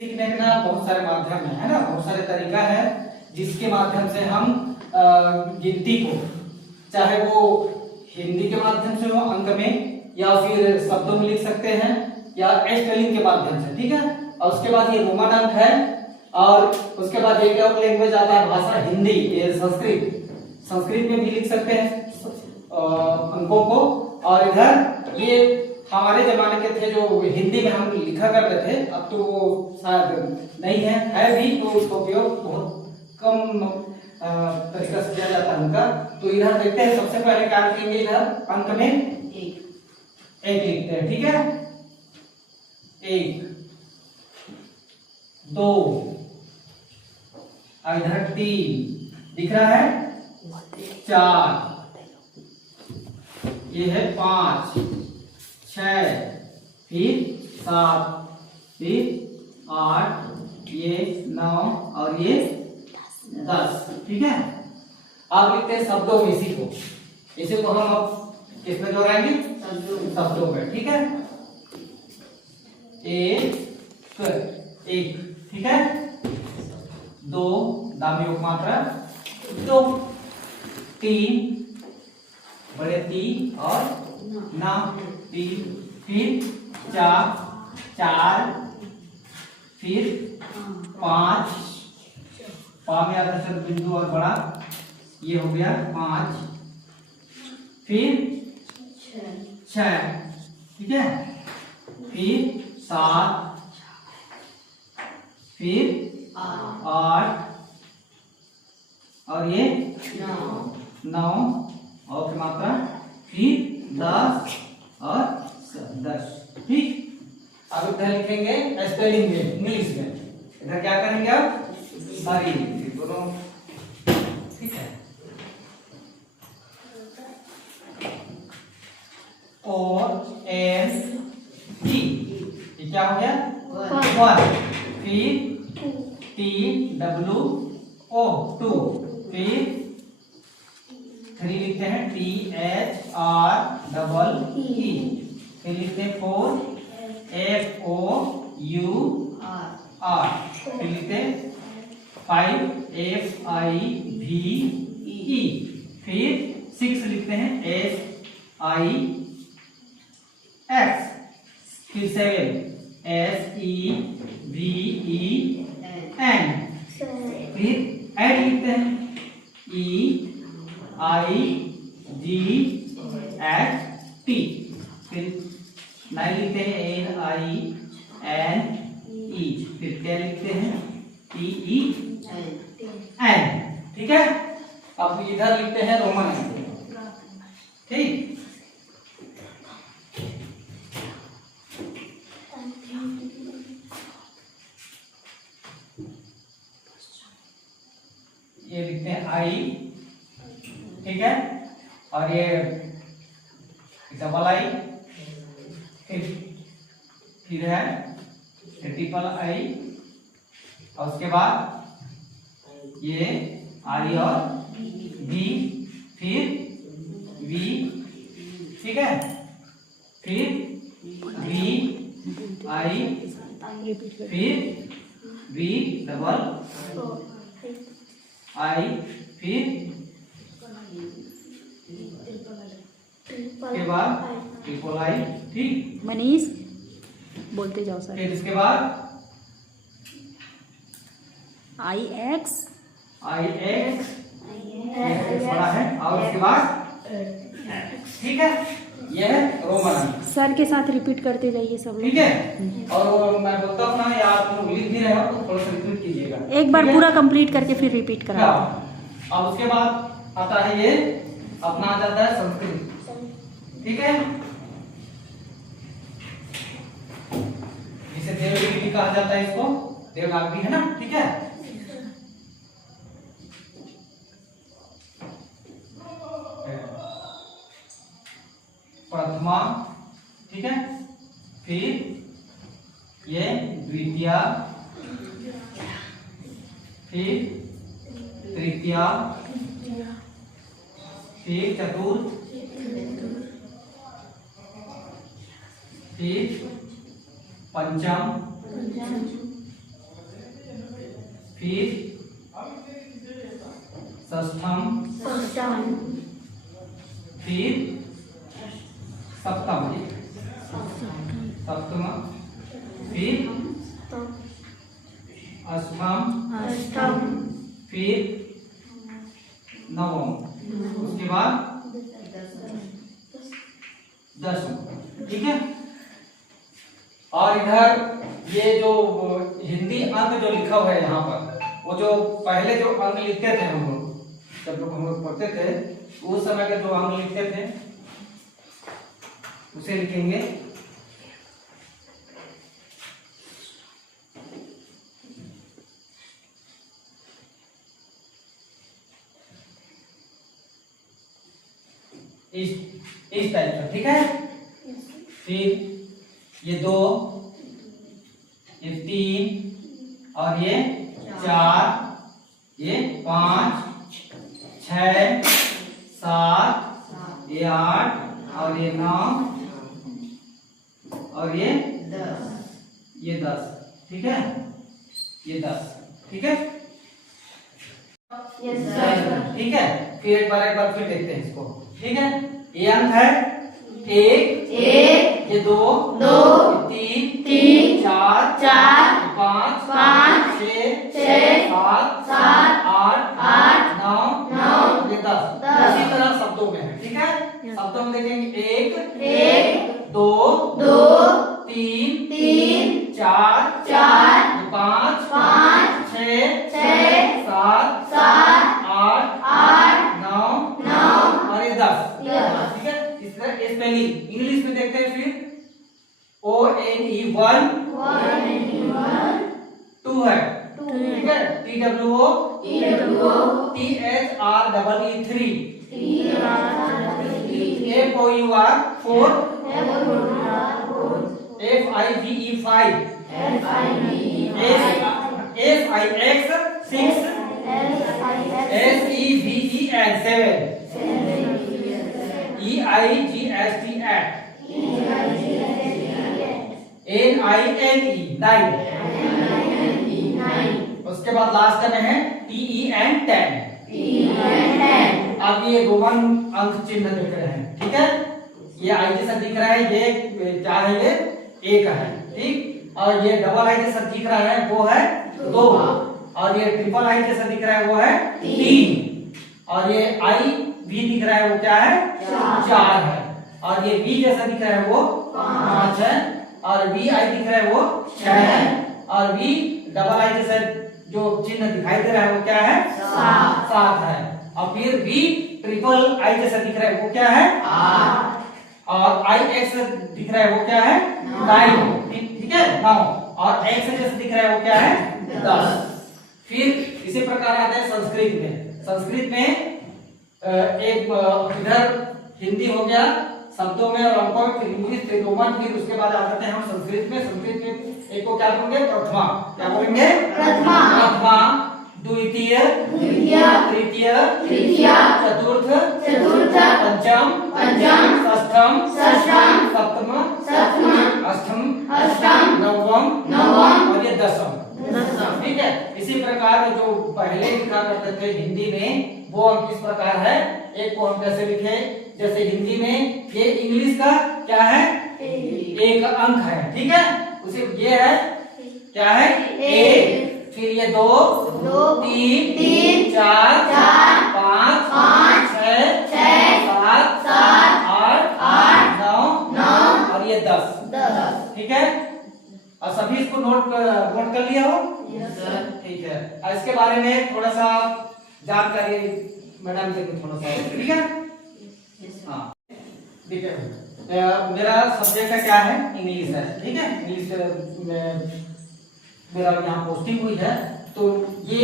सीखने के ना बहुत सारे माध्यम है ना, बहुत सारे तरीका है जिसके माध्यम से हम गिनती को, चाहे वो हिंदी के माध्यम से हो अंक में, या फिर शब्दों में लिख सकते हैं, या स्पेलिंग के माध्यम से, ठीक है। और उसके बाद ये रोमन अंक है, और उसके बाद एक और लैंग्वेज आता है भाषा हिंदी, ये संस्कृत में भी लिख सकते हैं अंकों को। और इधर ये हमारे जमाने के थे जो हिंदी में हम लिखा करते थे, अब तो वो शायद नहीं है भी, तो उसका उपयोग बहुत कम तरीका से किया जाता है उनका। तो इधर देखते हैं, सबसे पहले क्या लिखेंगे, इधर अंक में एक लिखते हैं, ठीक है। 1 2, इधर 3 दिख रहा है, 4 ये है, 5 6 फिर 7 फिर 8 ये 9 और ये 10, ठीक है। आप लिखते हैं शब्दों में इसी को हम अब किसमें जोड़ेंगे, शब्दों में, ठीक है। एक, ठीक है। 2 दामी उपमात्रा 2, 3 बड़े 3 और ना 3 फिर 4 फिर 5 में आता है बिंदु और बड़ा, ये हो गया 5 फिर 6, ठीक है। फिर 7 फिर 8 और ये 9 और की मात्रा, फिर 10 और 10, ठीक। अब इधर लिखेंगे स्पेलिंग में, इंग्लिश में। इधर क्या करेंगे आप, सारी दोनों, ठीक है। ONG ये क्या हो गया, 1 फिर TWO 2 फिर 3 लिखते हैं, THREE फिर लिखते हैं 4 FOUR फिर लिखते हैं 5 FIVE फिर 6 लिखते हैं SIX फिर 7 SEVEN फिर 8 लिखते हैं EIGHT फिर 9 लिखते हैं NINE फिर 10 लिखते हैं TEN, ठीक है। अब इधर लिखते हैं रोमन अंक, ठीक। ये लिखते हैं I, ठीक है। और ये डबल I फिर है ट्रिपल I, और उसके बाद ये I और B फिर V, ठीक है। फिर V I फिर V डबल I फिर के बाद ट्रिपल I, ठीक। मनीष बोलते जाओ सर। फिर इसके बाद IX बड़ा है, और उसके बाद ठीक है। यह है रोमन अंक, सर के साथ रिपीट करते जाइए सब लोग, ठीक है। और मैं बोलता हूँ ना, या आप लोग लिख भी रहे हो तो थोड़ा सा रिपीट कीजिएगा, एक बार पूरा कंप्लीट करके फिर रिपीट करा। अब उसके बाद आता है ये अपना आ जाता है संस्कृत, ठीक है। इसे देवनागरी कहा जाता है, इसको देवनागरी है ना, ठीक है। प्रथमा, ठीक है। फिर ये द्वितीया, फिर तृतीया, फिर चतुर्थ, फिर पंचम, फिर षष्ठम, फिर सप्तम, सप्तम, फिर अष्टम, फिर नवम, उसके बाद दसम। ठीक है। और इधर ये जो हिंदी अंक जो लिखा हुआ है यहाँ पर, वो जो पहले जो अंक लिखते थे हम लोग, जब लोग हम लोग पढ़ते थे उस समय के जो अंक लिखते थे उसे लिखेंगे इस टाइप का। ठीक है। फिर ये 2, ये 3 और ये 4, ये 5, 6, 7, ये 8 और ये 9 और ये 10। ठीक है। ये 10। ठीक है। ठीक है। फिर एक बार फिर देखते हैं इसको। ठीक है। ये अंक है 1, ये 2, 3, 4, 5, 6, 7, 8, 9, ये 10। इसी तरह शब्दों में है। ठीक है। शब्दों में देखेंगे 1, 2, 3, 4, 5, 6, 7, 8, 9 और ये 10। ठीक है। इस तरह स्पेलिंग इंग्लिश में देखते हैं। फिर ONE 1, 2 है। ठीक है। TWO, THREE 3, FOUR 4, FIVE 5, SIX 6, SEVEN 7, EIGST 8, NINE 9। उसके बाद लास्ट में है TEN 10। अब ये रोमन अंक चिन्ह दिख रहे हैं। ठीक है। ये आई जैसा दिख रहा है, ये क्या है, ये 1 है। ठीक। और ये डबल आई जैसा दिख रहा है वो है 2, और ये ट्रिपल आई जैसा दिख रहा है वो है 3, और ये आई भी दिख रहा है वो क्या है 4 है, और ये बी जैसा दिख रहा है वो 5 है, और बी आई दिख रहा है वो 6 है, और बी डबल आई जैसा जो चिन्ह दिखाई दे रहा है वो क्या है 7 है, और फिर बी ट्रिपल आई जैसा दिख रहा है वो क्या है 8, और आई एक्स दिख रहा है वो क्या है 9। ठीक है 9, और एक्स जैसा दिख रहा है वो क्या है 10। फिर इसी प्रकार आता है संस्कृत में। संस्कृत में एक इधर हिंदी हो गया शब्दों में और अंकों में, फिर इंग्लिश, फिर रोमन, फिर उसके बाद आ जाते हैं हम संस्कृत में। संस्कृत में एक को क्या बोलेंगे प्रथमा। क्या बोलेंगे प्रथमा, द्वितीय, तृतीय, चतुर्थ, पंचम, षष्ठम, सप्तम, अष्टम, नवम और ये 10वीं। ठीक है। इसी प्रकार जो पहले लिखा करते थे हिंदी में वो हम किस प्रकार है, एक को हम कैसे लिखे, जैसे हिंदी में ये इंग्लिश का क्या है 1 अंक है। ठीक है। उसे ये है क्या है 1, फिर ये 2, 3, 4, 5, 6, 7, 8, 9 और ये 10। ठीक है। और सभी इसको नोट कर लिया हो। ठीक है। और इसके बारे में थोड़ा सा जानकारी मैडम से थोड़ा सा। ठीक है। हाँ ठीक है। मेरा सब्जेक्ट का क्या है इंग्लिश है। ठीक है। इंग्लिश में मेरा यहाँ पोस्टिंग हुई है, तो ये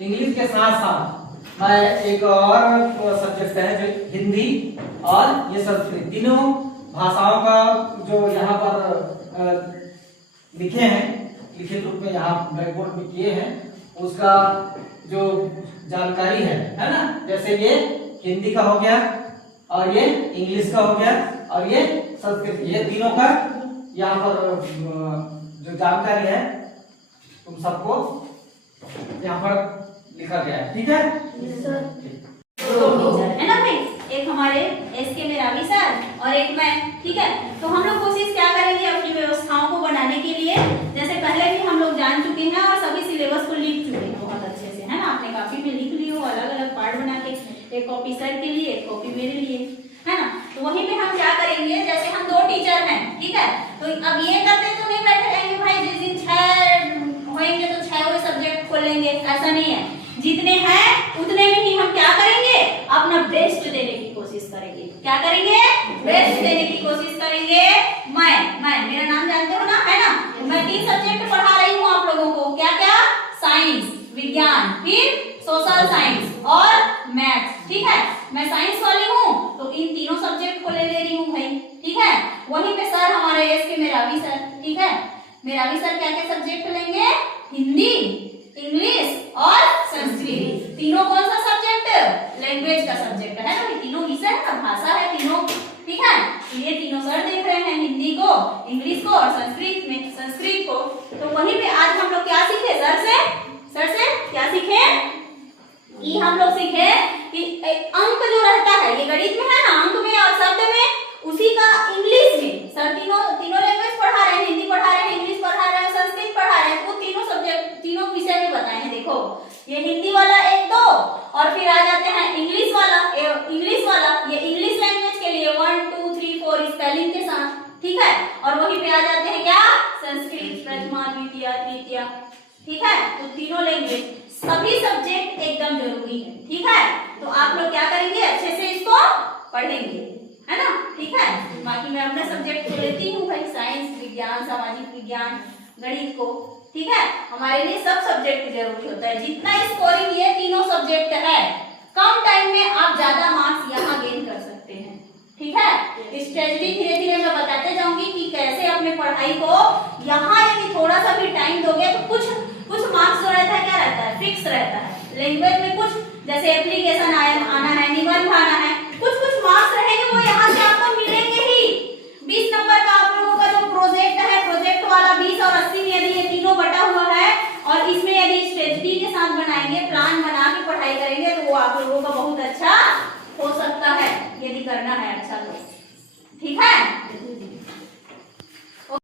इंग्लिश के साथ साथ मैं एक और सब्जेक्ट है जो हिंदी और ये संस्कृत, तीनों भाषाओं का जो यहाँ पर लिखे हैं, लिखित रूप में यहाँ ब्लैक बोर्ड में किए हैं, उसका जो जानकारी है ना, जैसे ये हिंदी का हो गया और ये इंग्लिश का हो गया और ये संस्कृत, ये तीनों का यहाँ पर जो जानकारी है तुम सबको यहाँ पर लिखा गया है, ठीक है? दो टीचर है ना भाई, एक हमारे एस के मेरावी सर और एक मैं, ठीक है। तो हम लोग कोशिश क्या करेंगे अपनी व्यवस्थाओं को बनाने के लिए, जैसे पहले भी हम लोग जान चुके हैं और सभी सिलेबस को लिख चुके हैं बहुत अच्छे से, है ना। आपने काफी में लिख ली हो अलग अलग पार्ट बना के, एक कॉपी सर के लिए एक कॉपी मेरे लिए, है ना। तो वहीं पे हम क्या करेंगे, जैसे हम दो टीचर हैं, ठीक है, तो अब ये करते तो नहीं बैठे रहेंगे भाई जिस दिन 6 होंगे तो 6 हुए सब्जेक्ट खोलेंगे, ऐसा नहीं है। जितने हैं उतने में ही हम क्या करेंगे, अपना बेस्ट देने की कोशिश करेंगे। क्या करेंगे, बेस्ट देने की कोशिश करेंगे। मैं मेरा नाम जानते हो ना, है ना। मैं 3 सब्जेक्ट पढ़ा रही हूँ आप लोगों को, क्या क्या, साइंस, विज्ञान, फिर सोशल साइंस और मैथ्स, ठीक है। मैं साइंस वाली हूँ तो इन तीनों सब्जेक्ट को ले रही हूँ भाई, ठीक है। वहीं पे सर हमारे एस के मेरावी सर, ठीक है। मेरावी सर क्या क्या सब्जेक्ट लेंगे, हिंदी, इंग्लिश और संस्कृत। तीनों कौन सा सब्जेक्ट, लैंग्वेज का सब्जेक्ट है ना, तीनों विषय है ना, भाषा है तीनों, ठीक है। ये तीनों सर देख रहे हैं, हिंदी को, इंग्लिश को और संस्कृत को। तो वहीं पे आज हम लोग क्या सीखे, सर से क्या सीखे, कि हम लोग सीखे कि अंक जो रहता है, ये गणित में है ना, अंक में और शब्द में, उसी का इंग्लिश में सर तीनों लैंग्वेज पढ़ा रहे हैं, हिंदी पढ़ा रहे हैं, इंग्लिश पढ़ा रहे हैं, संस्कृत पढ़ा रहे हैं। वो तीनों सब्जेक्ट तीनों विषय में बताए हैं। देखो ये हिंदी वाला 1 2 और फिर आ जाते हैं इंग्लिश वाला, ये इंग्लिश लैंग्वेज के लिए 1 2 3 4 स्पेलिंग के साथ, ठीक है। और वहीं पे आ जाते हैं क्या, संस्कृत, प्रथमा, द्वितीय, तृतीय, ठीक है। तो तीनों लैंग्वेज, सभी सब्जेक्ट एकदम जरूरी है, ठीक है। तो आप लोग क्या करेंगे, अच्छे से इसको पढ़ेंगे, है ना, ठीक है। बाकी मैं अपने सब्जेक्ट को लेती हूँ भाई, साइंस, विज्ञान, सामाजिक विज्ञान, गणित को, ठीक है। हमारे लिए सब सब्जेक्ट जरूरी होता है। जितना स्कोरिंग ये तीनों सब्जेक्ट है, कम टाइम में आप ज्यादा मार्क्स यहाँ गेन कर सकते हैं, ठीक है। स्ट्रेटजी धीरे धीरे मैं बताते जाऊंगी कि कैसे अपने पढ़ाई को यहाँ यदि थोड़ा सा भी टाइम दोगे तो कुछ मार्क्स जो रहता है, क्या रहता है, फिक्स रहता है। लैंग्वेज में कुछ जैसे एप्लीकेशन आना है, निबंध आना है, कुछ मार्क्स रहेंगे वो यहाँ से आपको मिलेंगे ही। 20 नंबर का आप लोगों का जो प्रोजेक्ट है, प्रोजेक्ट वाला 20 और 80 में यदि ये तीनों बटा हुआ है और इसमें यदि स्ट्रेटजी के साथ बनाएंगे, प्लान बना के पढ़ाई करेंगे तो वो आप लोगों का बहुत अच्छा हो सकता है, यदि करना है अच्छा तो, ठीक है।